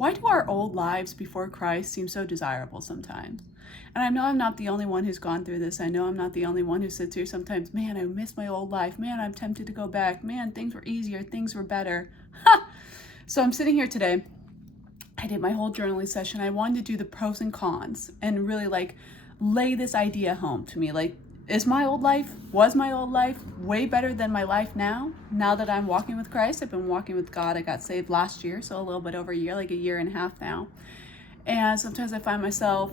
Why do our old lives before Christ seem so desirable sometimes? And I know I'm not the only one who's gone through this. I know I'm not the only one who sits here sometimes, man, I miss my old life. Man, I'm tempted to go back. Man, things were easier. Things were better. Ha! So I'm sitting here today. I did my whole journaling session. I wanted to do the pros and cons and really lay this idea home to me. Was my old life way better than my life now that I'm walking with Christ? I've been walking with God. I got saved last year, so a little bit over a year, like a year and a half now. And sometimes I find myself,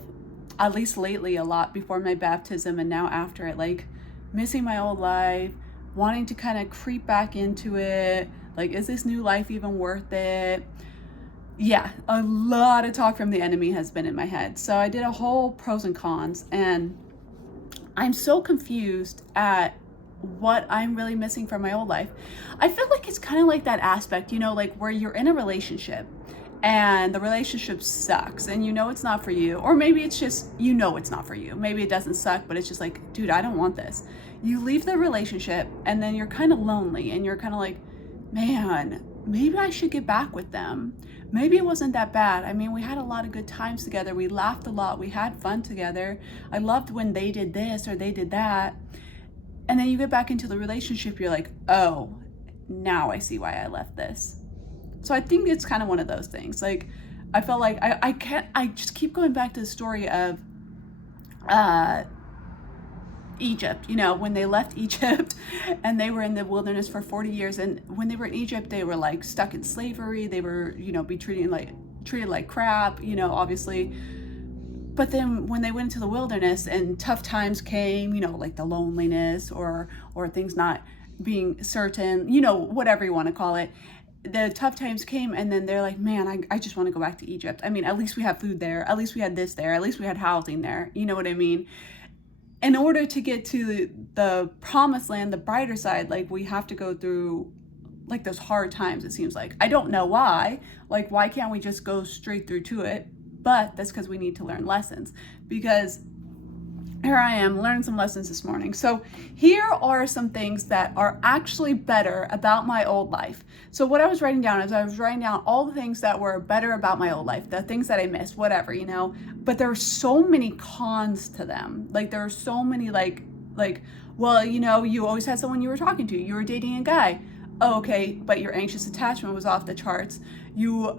at least lately, a lot before my baptism and now after it, missing my old life, wanting to kind of creep back into it. Is this new life even worth it? Yeah, a lot of talk from the enemy has been in my head. So I did a whole pros and cons, and I'm so confused at what I'm really missing from my old life. I feel like it's kind of like that aspect, where you're in a relationship and the relationship sucks and it's not for you. Or maybe it's just, it's not for you. Maybe it doesn't suck, but it's just like, dude, I don't want this. You leave the relationship and then you're kind of lonely and you're kind of like, man, maybe I should get back with them. Maybe it wasn't that bad. I mean, we had a lot of good times together. We laughed a lot. We had fun together. I loved when they did this or they did that. And then you get back into the relationship, you're like, oh, now I see why I left this. So I think it's kind of one of those things. I felt like I just keep going back to the story of Egypt, when they left Egypt and they were in the wilderness for 40 years. And when they were in Egypt, they were stuck in slavery. They were, treated like crap, obviously. But then when they went into the wilderness and tough times came, like the loneliness or things not being certain, whatever you want to call it, the tough times came and then they're like, man, I just want to go back to Egypt. I mean, at least we have food there. At least we had this there. At least we had housing there. You know what I mean? In order to get to the promised land, the brighter side, we have to go through those hard times, it seems like. I don't know why. Why can't we just go straight through to it? But that's because we need to learn lessons. Because here I am, learning some lessons this morning. So here are some things that are actually better about my old life. So what I was writing down is I was writing down all the things that were better about my old life, the things that I missed, whatever, but there are so many cons to them. There are so many well, you always had someone you were talking to. You were dating a guy. Oh, okay, but your anxious attachment was off the charts. You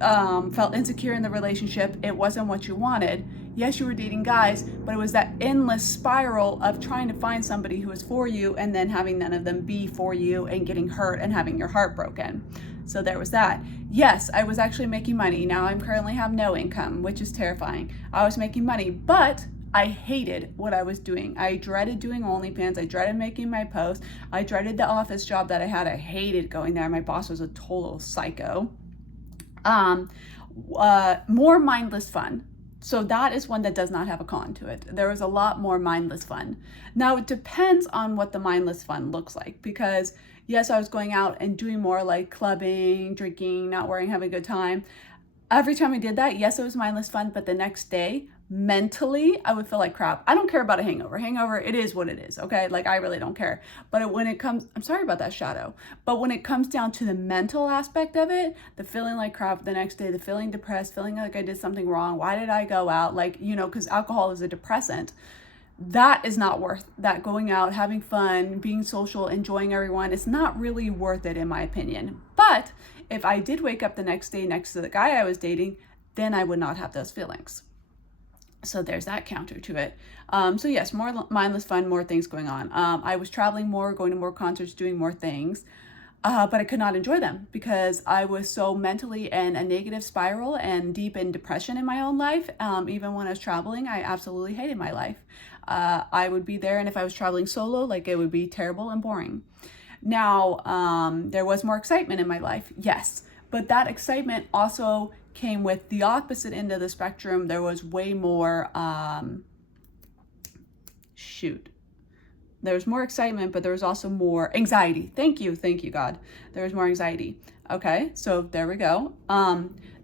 felt insecure in the relationship. It wasn't what you wanted. Yes, you were dating guys, but it was that endless spiral of trying to find somebody who is for you and then having none of them be for you and getting hurt and having your heart broken. So there was that. Yes, I was actually making money. Now I'm currently have no income, which is terrifying. I was making money, but I hated what I was doing. I dreaded doing OnlyFans. I dreaded making my posts. I dreaded the office job that I had. I hated going there. My boss was a total psycho. More mindless fun. So that is one that does not have a con to it. There is a lot more mindless fun. Now it depends on what the mindless fun looks like, because yes, I was going out and doing more clubbing, drinking, not worrying, having a good time. Every time I did that, yes, it was mindless fun, but the next day, mentally, I would feel like crap. I don't care about a hangover. Hangover, it is what it is, okay? I really don't care. But when it comes, I'm sorry about that shadow, but when it comes down to the mental aspect of it, the feeling like crap the next day, the feeling depressed, feeling like I did something wrong, why did I go out? Because alcohol is a depressant. That is not worth that. Going out, having fun, being social, enjoying everyone, it's not really worth it in my opinion. But if I did wake up the next day next to the guy I was dating, then I would not have those feelings. So there's that counter to it. So yes, more mindless fun, more things going on. I was traveling more, going to more concerts, doing more things, but I could not enjoy them because I was so mentally in a negative spiral and deep in depression in my own life. Even when I was traveling, I absolutely hated my life. I would be there, and if I was traveling solo, it would be terrible and boring. Now, there was more excitement in my life, yes, but that excitement also came with the opposite end of the spectrum. There was way more, there was more excitement, but there was also more anxiety. Thank you, God. There was more anxiety. Okay, so there we go.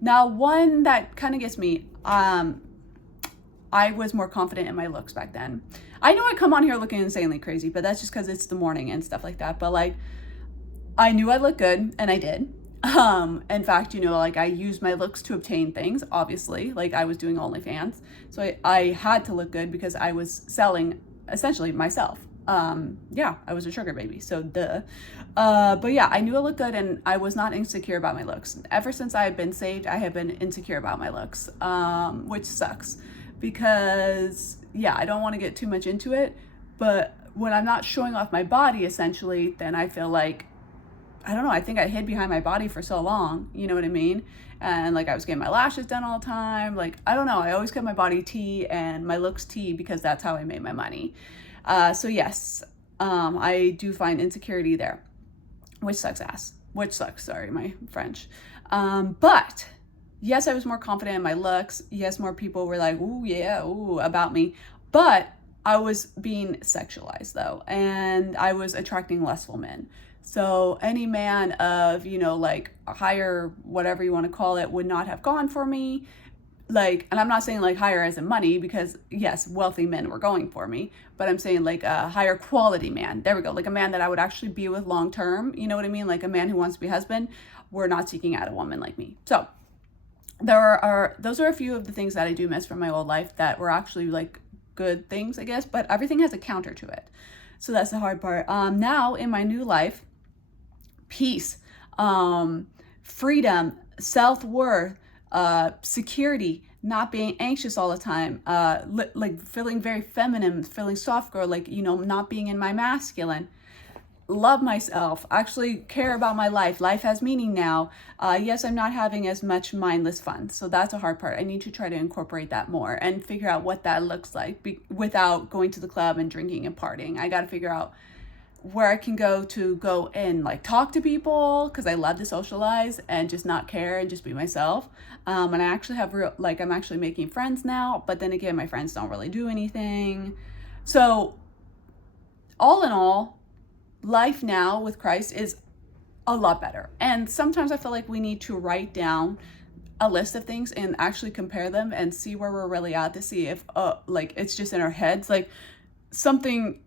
Now, one that kind of gets me, I was more confident in my looks back then. I know I come on here looking insanely crazy, but that's just because it's the morning and stuff like that. But I knew I looked good, and I did. In fact, like I used my looks to obtain things, obviously, like I was doing OnlyFans. So I had to look good because I was selling essentially myself. Yeah, I was a sugar baby. So duh. But yeah, I knew I looked good and I was not insecure about my looks. Ever since I had been saved, I have been insecure about my looks, which sucks because yeah, I don't want to get too much into it. But when I'm not showing off my body, essentially, then I feel like I don't know, I think I hid behind my body for so long, you know what I mean? And like I was getting my lashes done all the time. Like, I don't know, I always kept my body tea and my looks tea because that's how I made my money. So yes, I do find insecurity there, which sucks ass. Which sucks, sorry, my French. But yes, I was more confident in my looks. Yes, more people were like, ooh, yeah, ooh, about me. But I was being sexualized though, and I was attracting lustful men. So any man of, like a higher, whatever you want to call it, would not have gone for me. Like, and I'm not saying like higher as in money because yes, wealthy men were going for me, but I'm saying like a higher quality man. There we go. Like a man that I would actually be with long term. You know what I mean? Like a man who wants to be a husband. We're not seeking out a woman like me. So those are a few of the things that I do miss from my old life that were actually like good things, I guess, but everything has a counter to it. So that's the hard part. Now in my new life, peace, freedom, self-worth, security, not being anxious all the time, like feeling very feminine, feeling soft girl, like, not being in my masculine, love myself, actually care about my life. Life has meaning now. Yes, I'm not having as much mindless fun. So that's a hard part. I need to try to incorporate that more and figure out what that looks like without going to the club and drinking and partying. I got to figure out where I can go and like talk to people because I love to socialize and just not care and just be myself. And I actually have I'm actually making friends now, but then again, my friends don't really do anything. So all in all, life now with Christ is a lot better. And sometimes I feel like we need to write down a list of things and actually compare them and see where we're really at to see if like it's just in our heads. Like something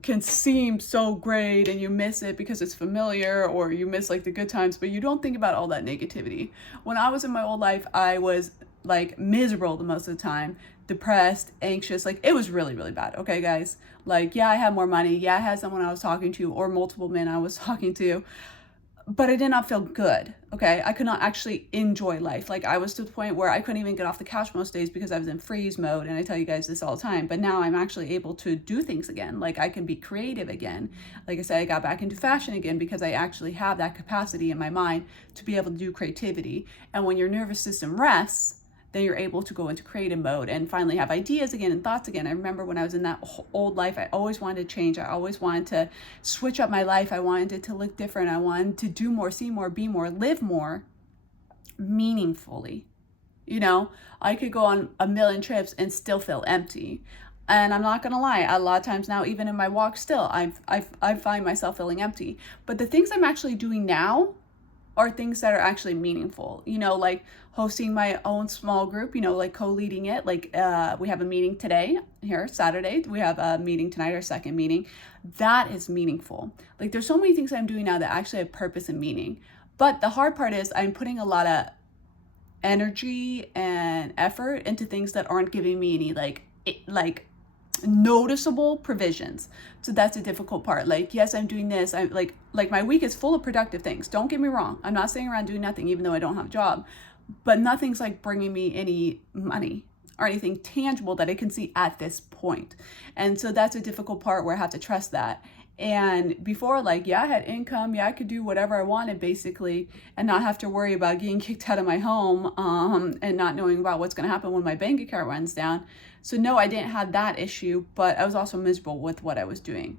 can seem so great and you miss it because it's familiar, or you miss like the good times, but you don't think about all that negativity. When I was in my old life, I was like miserable the most of the time, depressed, anxious, like it was really, really bad. Okay, guys, like, yeah, I had more money. Yeah, I had someone I was talking to or multiple men I was talking to, but I did not feel good. Okay, I could not actually enjoy life. Like I was to the point where I couldn't even get off the couch most days because I was in freeze mode. And I tell you guys this all the time, but now I'm actually able to do things again. Like I can be creative again. Like I said, I got back into fashion again because I actually have that capacity in my mind to be able to do creativity. And when your nervous system rests, then you're able to go into creative mode and finally have ideas again and thoughts again. I remember when I was in that old life, I always wanted to change. I always wanted to switch up my life. I wanted it to look different. I wanted to do more, see more, be more, live more meaningfully. I could go on a million trips and still feel empty. And I'm not gonna lie, a lot of times now, even in my walk still, I find myself feeling empty. But the things I'm actually doing now are things that are actually meaningful, like hosting my own small group, like co-leading it. Like we have a meeting today here, Saturday. We have a meeting tonight, our second meeting. That is meaningful. Like there's so many things I'm doing now that actually have purpose and meaning. But the hard part is I'm putting a lot of energy and effort into things that aren't giving me any like noticeable provisions. So that's a difficult part. Like, yes, I'm doing this. I'm like my week is full of productive things. Don't get me wrong. I'm not sitting around doing nothing, even though I don't have a job, but nothing's like bringing me any money or anything tangible that I can see at this point. And so that's a difficult part where I have to trust that. And before, like, yeah, I had income. Yeah, I could do whatever I wanted basically and not have to worry about getting kicked out of my home and not knowing about what's going to happen when my bank account runs down. So no, I didn't have that issue, but I was also miserable with what I was doing.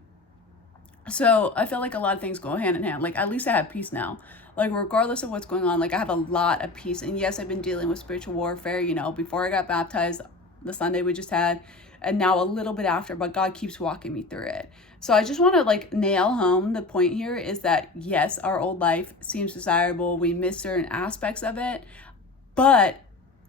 So I feel like a lot of things go hand in hand. Like at least I have peace now. Like regardless of what's going on, like I have a lot of peace. And yes, I've been dealing with spiritual warfare, before I got baptized, the Sunday we just had, and now a little bit after, but God keeps walking me through it. So I just want to like nail home the point here is that yes, our old life seems desirable. We miss certain aspects of it, but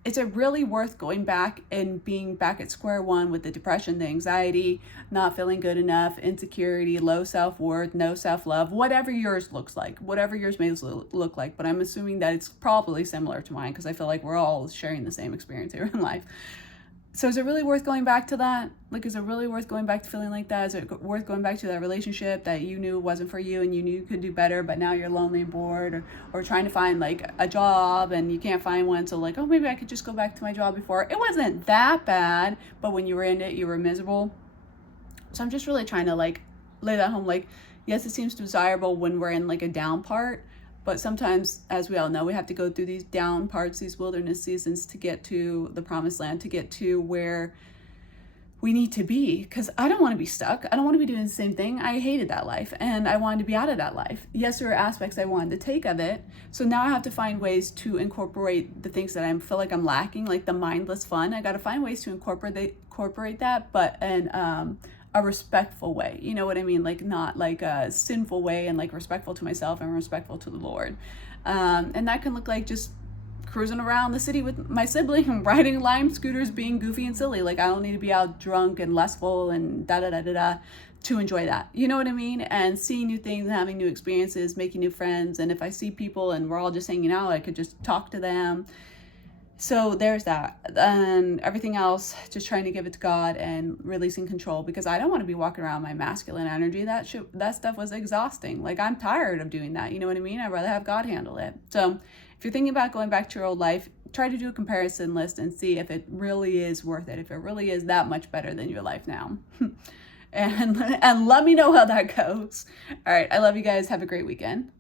is it really worth going back and being back at square one with the depression, the anxiety, not feeling good enough, insecurity, low self-worth, no self-love, whatever yours looks like, whatever yours may look like. But I'm assuming that it's probably similar to mine because I feel like we're all sharing the same experience here in life. So is it really worth going back to that? Like, is it really worth going back to feeling like that? Is it worth going back to that relationship that you knew wasn't for you and you knew you could do better, but now you're lonely and bored, or trying to find like a job and you can't find one. So like, oh, maybe I could just go back to my job before. It wasn't that bad, but when you were in it, you were miserable. So I'm just really trying to like lay that home. Like, yes, it seems desirable when we're in like a down part, but sometimes, as we all know, we have to go through these down parts, these wilderness seasons to get to the promised land, to get to where we need to be. Because I don't want to be stuck. I don't want to be doing the same thing. I hated that life and I wanted to be out of that life. Yes, there are aspects I wanted to take of it. So now I have to find ways to incorporate the things that I feel like I'm lacking, like the mindless fun. I got to find ways to incorporate that, but in a respectful way. You know what I mean? Like, not like a sinful way, and like respectful to myself and respectful to the Lord. And that can look like just cruising around the city with my sibling and riding Lime scooters, being goofy and silly. Like, I don't need to be out drunk and lustful and da-da-da-da-da to enjoy that. You know what I mean? And seeing new things and having new experiences, making new friends. And if I see people and we're all just hanging out, I could just talk to them. So there's that. And everything else, just trying to give it to God and releasing control, because I don't want to be walking around my masculine energy. That stuff was exhausting. Like, I'm tired of doing that. You know what I mean? I'd rather have God handle it. So if you're thinking about going back to your old life, try to do a comparison list and see if it really is worth it, if it really is that much better than your life now. and let me know how that goes. All right. I love you guys. Have a great weekend.